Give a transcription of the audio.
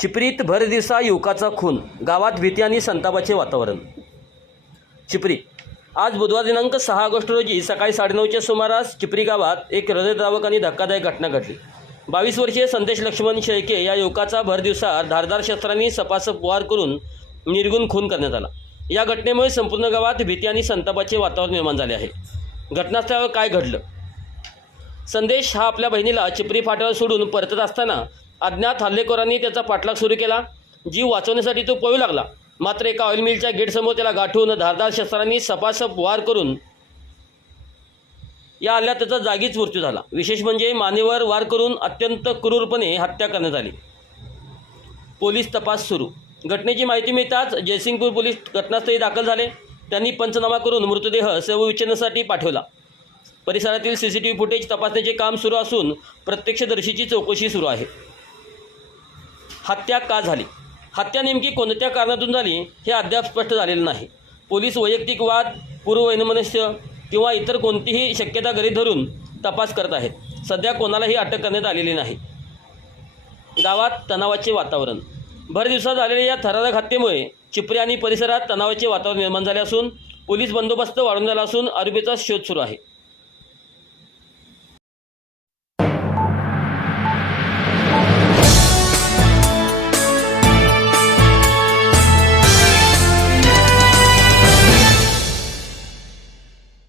चिपरीत भरदिवसा युवकाचा खून गावात भीती आणि संतापाचे वातावरण. चिपरी आज बुधवार दिनांक सहा ऑगस्ट रोजी सकाळी साडेनऊच्या सुमारास चिपरी गावात एक हृदयद्रावक आणि धक्कादायक घटना घडली. बावीस वर्षीय संदेश लक्ष्मण शेळके या युवकाचा भर दिवसा धारदार शस्त्रांनी सपासप वार करून निर्गुण खून करण्यात आला. या घटनेमुळे संपूर्ण गावात भीती आणि संतापाचे वातावरण निर्माण झाले आहे. घटनास्थळावर काय घडलं? संदेश हा आपल्या बहिणीला चिपरी फाट्यावर सोडून परतत असताना अज्ञात हल्लेखोरांनी त्याचा पाठलाग सुरू केला. जीव वाचवण्यासाठी तो पळू लागला. मात्र एका ऑइल मिलच्या गेटसमोर त्याला गाठून धारदार शस्त्रांनी सपासप वार करून या हल्ल्यात त्याचा जागीच मृत्यू झाला. विशेष म्हणजे मानेवर वार करून अत्यंत क्रूरपणे हत्या करण्यात आली. पोलीस तपास सुरू. घटनेची माहिती मिळताच जयसिंगपूर पोलीस घटनास्थळी दाखल झाले. त्यांनी पंचनामा करून मृतदेह शवविच्छेदनासाठी पाठवला. परिसरातील C C T V footage तपासण्याचे काम सुरू असून प्रत्यक्षदर्शीची चौकशी सुरू आहे. हत्या का झाली? हत्या नेमकी कोणत्या कारणातून झाली हे अद्याप स्पष्ट झालेलं नाही. पोलीस वैयक्तिक वाद पूर्ववैनमनस्य किंवा इतर कोणतीही शक्यता घरी धरून तपास करत आहेत. सध्या कोणालाही अटक करण्यात आलेली नाही. गावात तणावाचे वातावरण. भर दिवसात झालेल्या या थरारक हत्येमुळे चिपरे आणि परिसरात तणावाचे वातावरण निर्माण झाले असून पोलीस बंदोबस्त वाढून झाला असून आरोपीचा शोध सुरू आहे.